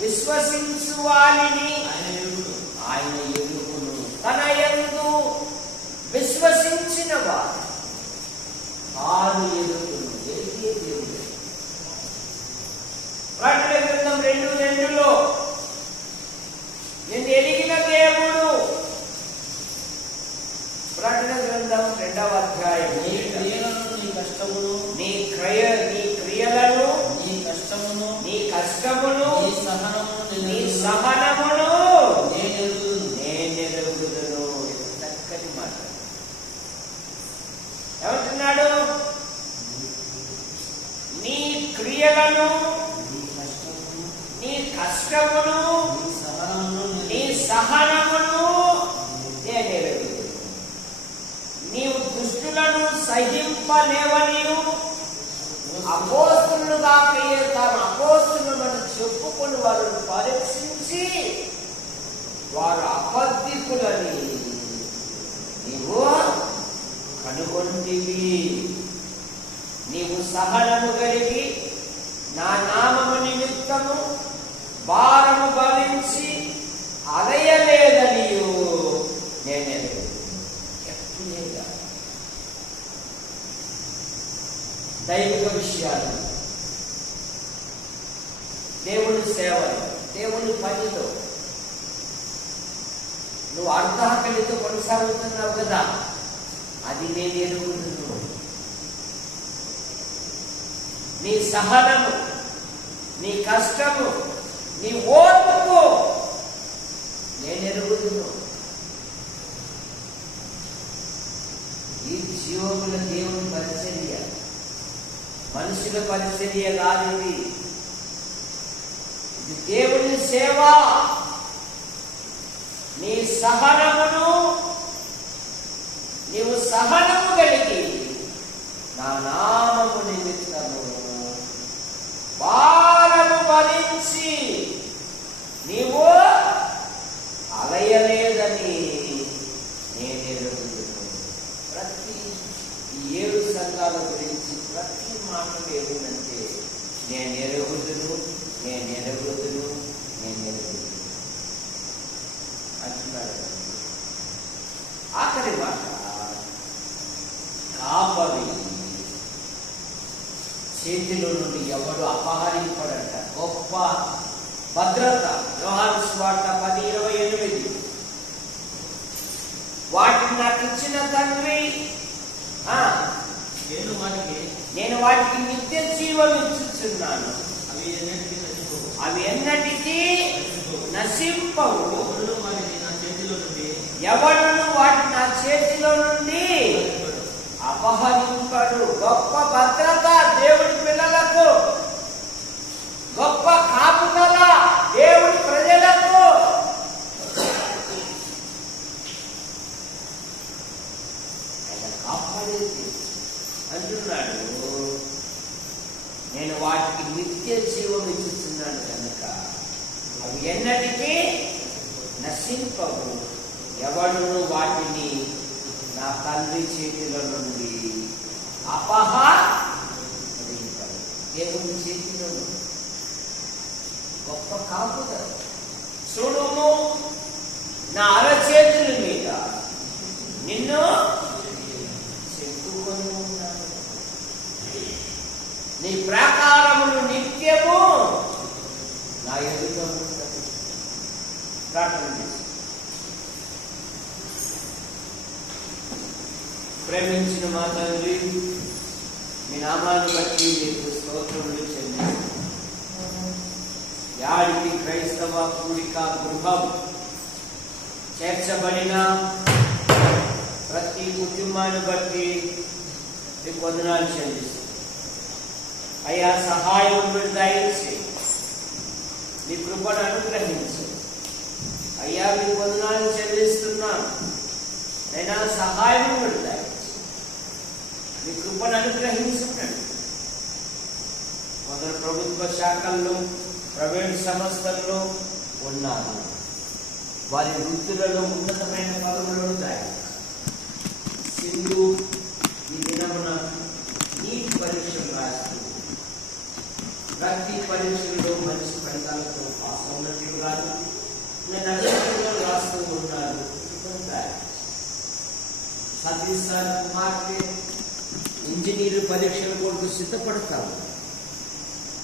విశ్వసించు వారిని ఆయన ఎరుగును. తన యందు విశ్వసించిన వారు తాను ఎరుగును. ఎరిగే దేవుడు. ప్రకటన గ్రంథం 2:2లో నేను ఎరిగిన దేవుడు. ప్రకటన గ్రంథం 2వ అధ్యాయం. నీ క్రియలను, నీ కష్టమును, నీ క్రియలను, నీ కష్టమును, నీ కష్టమును, నీ సహనమును, నీ సహనమును నేనెరుగుదును. చక్కని మాట. ఏమంటున్నాడు? నీ క్రియలను, నీ కష్టమును, నీ సహనమును నేనెరుగుదును. నీవు దుష్టులను సహింపలేవనియు అపోస్తులుగా తాను అపోస్తులను చెప్పుకొని వారిని పరీక్షించి వారు అబద్ధికులని నీవు కనుగొంటివి. నీవు సహనము కలిగి నా నామము నిమిత్తము భారము భరించి అలయలేదనియు నేనెరుగుదును. దైవిక విషయాలు, దేవుని సేవలు, దేవుని పనిలో నువ్వు అర్ధాకలితో కొనసాగుతున్నావు కదా, అది నేను ఎరుగుదును. నీ సహనము, నీ కష్టము, నీ ఓర్పు నేను ఎరుగుదును. ఈ జీవముల దేవుని పరిచర్య, మనుషుల పరిచర్య కాదు ఇది. ఇది దేవుని సేవ. నీ సహనమును, నీవు సహనము కలిగి నా నామము నిమిత్తము భారము భరించి నీవు అలయలేదని నేనెరుగుదును. ప్రతి 7 సంఘాల గురించి ప్రతి మాట ఏమిటంటే నేనెరుగుదును, నేనెరుగుదును, నేనెరుగుదును అంటున్నాడు. ఆఖరి మాట, కాపరి చేతిలో నుండి ఎవడు అపహరింపడంట. గొప్ప భద్రత. యోహాను సువార్త 10:28. వాటిని నాకు ఇచ్చిన తండ్రి నేను వాటికి నిత్య జీవం ఇచ్చుచున్నాను, అవి ఎన్నటికీ నశింపవు, ఎవడు వాటి నా చేతిలో నుండి అపహరింపడు. గొప్ప భద్రత దేవుడి పిల్లలకు, గొప్ప కాపుదల దేవుడి ప్రజలకు. ఆయన కాపాడేది అంటున్నాడు, నేను వాటికి నిత్య జీవం ఇస్తున్నాను కనుక అవి ఎన్నటికీ నశింపవు, ఎవడును వాటిని నా తండ్రి చేతిలో నుండి అపహరింపడు. దేవుని చేతిలో గొప్ప కాపుదల. చూడుము, నా అరచేతుల మీద నిన్ను చెక్కుకొని ఉన్నాను, నీ ప్రాకారములు నిత్యము నా ఎదుట ఉంటుంది. ప్రార్థన చేసి ప్రేమించిన మా తండ్రి, మీ నామాన్ని బట్టి మీకు స్తోత్రములు చెల్లిస్తున్నాము. యాడికి క్రైస్తవ కూడిక గృహం చేర్చబడిన ప్రతి కుటుంబాన్ని బట్టి మీకు వందనాలు చెల్లిస్తున్నాం. అయ్యా, సహాయం మీరు దయచేసి మీ కృపను అనుగ్రహించి. అయ్యా, మీకు వందనాలు చెల్లిస్తున్నాను. అయినా సహాయం మీరు దయచేసి మీ కృపను అనుగ్రహించండి. కొందరు ప్రభుత్వ శాఖల్లో, ప్రైవేట్ సంస్థల్లో ఉన్నారు. వారి వృత్తులలో ఉన్నతమైన పదవులను దయచేసి. సింధు ఈ దినమున నీట్ పరీక్షలు రాస్తూ ప్రతి పరీక్షల్లో మంచి ఫలితాలతో పాస్ అవునట్లు కాదు, నేను అన్నింటిలో రాస్తూ ఉన్నారు. సతీష్ సార్ కుమార్తె ఇంజనీర్ పరీక్షల కొరకు సిద్ధపడతారు.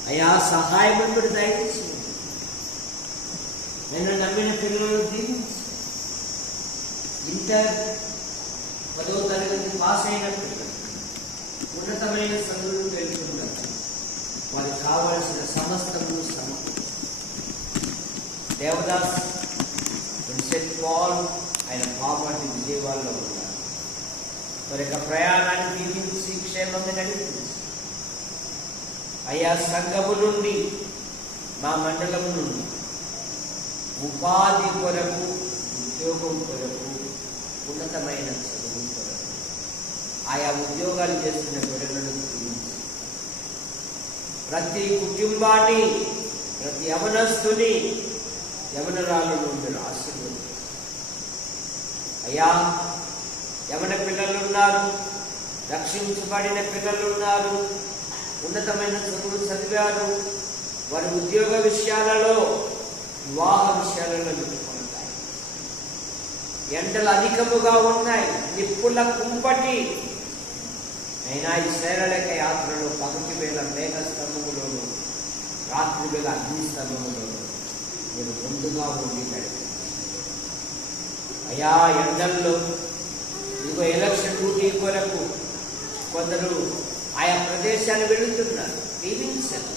అయ్యా, సహాయం కూడా దయచేసి నేను నమ్మిన పిల్లలు దీవించి. ఇంటర్ 10వ తరగతి పాస్ అయిన పిల్లలు ఉన్నతమైన చదువులు తెలుసుకుంటారు. వారికి కావాల్సిన సమస్తము దేవదాస్ సెంట్ పాల్ ఆయన పాపాటి విజయవాడలో ఉన్నారు. వారి యొక్క ప్రయాణాన్ని దీవించి క్షేమంగా నడిపించి. అయ్యా, సంఘము నుండి, మా మండలం నుండి ఉపాధి కొరకు, ఉద్యోగం కొరకు, ఉన్నతమైన చదువు కొరకు ఆయా ఉద్యోగాలు చేస్తున్న పిల్లలను దీవించి. ప్రతి కుటుంబాన్ని, ప్రతి యవనస్తుని, యవనరాలను మీరు ఆశీర్వదించండి. అయ్యా, యవన పిల్లలు ఉన్నారు, రక్షించబడిన పిల్లలు ఉన్నారు, ఉన్నతమైన చదువులు చదివారు. వారి ఉద్యోగ విషయాలలో, వివాహ విషయాలలో నిలుపుకుంటాయి. ఎండలు అధికముగా ఉన్నాయి, నిప్పుల కుంపటి అయినా ఈ శరీరక యాత్రలో పగటి వేళ మేఘ స్తంభములోను, రాత్రి వేళ అగ్ని స్తంభములోను మీరు ముందుగా ఉండి నడిపి. అయ్యా, ఎండల్లో ఇదిగో ఎలక్షన్ డ్యూటీ కొరకు కొందరు ఆయా ప్రదేశాన్ని వెళుతున్నారు. దీవించండి,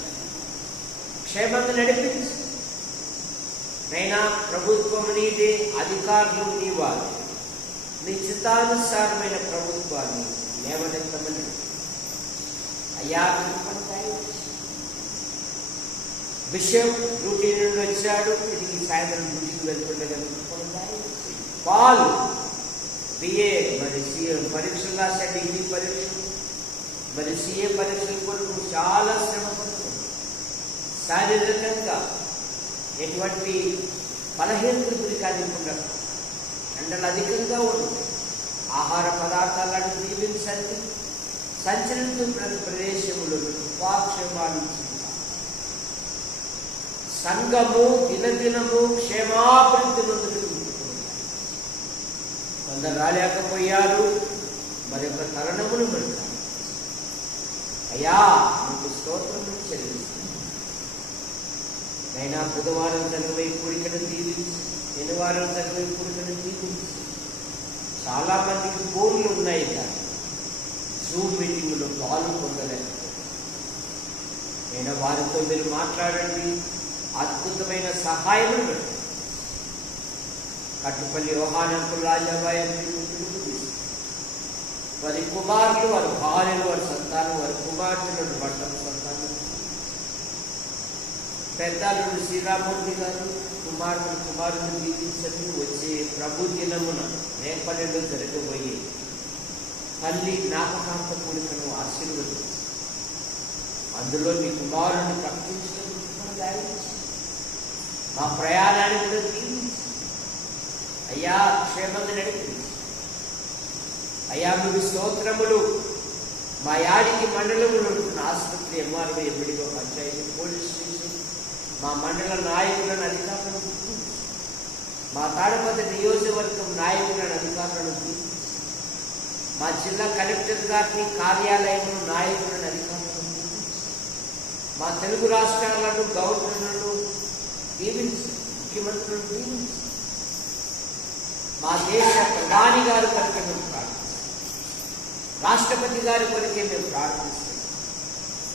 క్షేమంగా నడిపించండి. నైనా ప్రభుత్వం నీదే, అధికారులు నీ వారు. మీ చిత్తానుసారమైన ప్రభుత్వాన్ని లేవనెత్తమని అయ్యా బిషప్ డ్యూటీ నుండి వచ్చాడు, తిరిగి సాయంత్రం డ్యూటీకి వెళ్తుండగా పాల్ బిఏ మరి సిఏ పరీక్షలు రాసే, డిగ్రీ పరీక్షలు, మరి సిఏ పరీక్షల కొరకు చాలా శ్రమ పడుతుంది. శారీరకంగా ఎటువంటి బలహీనతలు గురికానికుండా ఎండలు అధికంగా ఉంటుంది. ఆహార పదార్థాలను దీవించండి. సంచరిస్తున్న ప్రదేశంలో కృపాక్షేమాలు సంఘము దినదినము క్షేమాభివృద్ధి నొందుకుంటుంది. కొందరు రాలేకపోయారు, మరొక తరుణమును పెడతారు. అయ్యా, మీకు స్తోత్రము చెల్లిస్తుంది. అయినా బుధవారం చదివై కూడికను దీవించి, శనివారం చదివై కూడికను దీవించి. చాలా మందికి ఫోన్లు ఉన్నాయి కానీ జూమ్ మీటింగ్లో పాల్గొనలేకపోతే నేను వారితో మీరు మాట్లాడండి, అద్భుతమైన సహాయం పెట్టండి. కట్టుపల్లి యోహానంకులు రాజాబాయి వారి కుమారులు, వారి భార్యలు, వారి సంతానం, వారి కుమార్తెలు, భర్తల సంతానం, పెద్దలు శ్రీరామూర్తి గారు కుమారులను దీవించండి. వచ్చే ప్రభు దినమున నేపథ్యంలో జరగబోయే తల్లి జ్ఞాపకాంత కూడికను ఆశీర్వదించి అందులో మీ కుమారుని ప్రకటించడం మా ప్రయాణాన్ని కూడా దీవించి అయ్యా క్షేమంగా నడిపించి అయ్యా మీకు స్తోత్రములు. మా యాడికి మండలములు ఉంటున్న ఆసుపత్రి, ఎంఆర్ఓ, ఎంబడిగో, పంచాయతీ, పోలీస్ స్టేషన్, మా మండల నాయకులను, అధికారులను గుర్తించి మా తాడపత్రి నియోజకవర్గం నాయకులను, అధికారులను గుర్తించి మా జిల్లా కలెక్టర్ గారిని, కార్యాలయంలో నాయకులను, అధికారులను గుర్తించి మా తెలుగు రాష్ట్రాలను, గవర్నర్లను దీవించి, ముఖ్యమంత్రులను దీవించి మా దేశ ప్రధాని గారి కొరకే మేము ప్రార్థిస్తాం, రాష్ట్రపతి గారి కొరకే మేము ప్రార్థిస్తాం,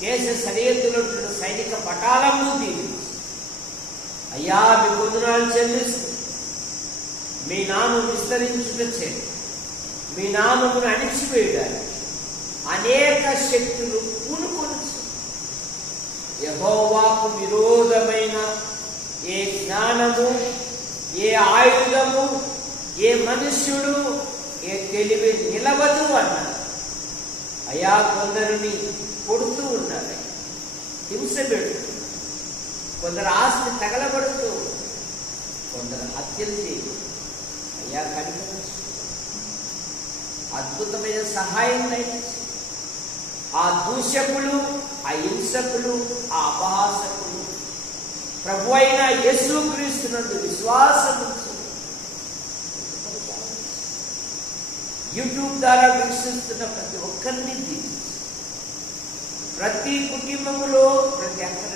దేశ సరిహద్దులో సైనిక పటాలను దీవించి అయ్యా మీ వందనాలు చెల్లిస్తూ మీ నామం విస్తరించుటచే మీ నామమును అణిచివేయడానికి అనేక శక్తులు పూనుకొని యెహోవాకు విరోధమైన ఏ జ్ఞానము, ఏ ఆయుధము, ఏ మనుష్యుడు, ఏ తెలివి నిలవదు అన్నారు. అయా కొందరిని కొడుతూ ఉన్నారు, హింస పెడుతూ, కొందరు ఆస్తి తగలబడుతూ, కొందరు హత్యలు చేయి. అయ్యా కనికరించు, అద్భుతమైన సహాయం దయచేసి ఆ దూషకులు, ఆ హింసకులు, ఆ అపహాసకులు ప్రభు అయిన యేసుక్రీస్తునందు విశ్వాసము యూట్యూబ్ ద్వారా వీక్షిస్తున్న ప్రతి ఒక్కరిని దీవించి ప్రతి కుటుంబములో ప్రతి అక్కర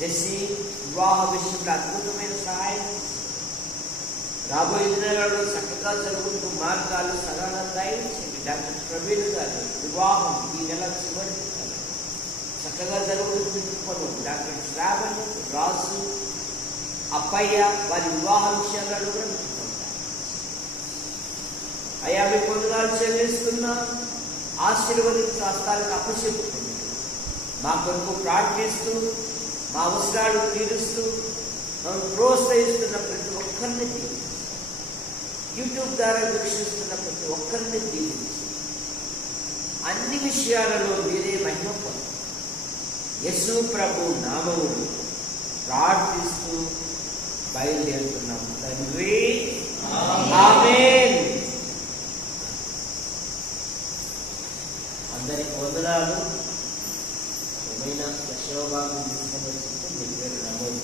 జెస్సీ వివాహ విషయంలో అద్భుతమైన సహాయం, రాబోయే దినాలలో చక్కగా జరుగుతూ మార్గాలు సరళంగా దయచేయండి. డాక్టర్ ప్రవీణ్ గారు వివాహం ఈ నెల చివరి చక్కగా జరుగుతుంది. డాక్టర్ శ్రావణ్, రాజు, అప్పయ్య వారి వివాహ విషయాలలో కూడా మెచ్చుకుంటారు. అయ్యా మీ పొందనాలు చెల్లిస్తున్నా, ఆశీర్వదించు హస్తాలకు అప్పచెప్పుకుంటూ మా కొరకు ప్రార్థిస్తూ మా అవసరాలు తీరుస్తూ మనం ప్రోత్సహిస్తున్న ప్రతి ఒక్కరిని దీవించి, యూట్యూబ్ ద్వారా వీక్షిస్తున్న ప్రతి ఒక్కరిని దీవించి అన్ని విషయాలలో మీరే మహిమ పొంది యేసు ప్రభు నామమును ప్రార్థిస్తూ బయలుదేరుతున్నాం తండ్రి. ఆమేన్. అందరికి వందనాలు. ఏమైనా యశోభాగం తీసుకొని మీ పేరు నమోదు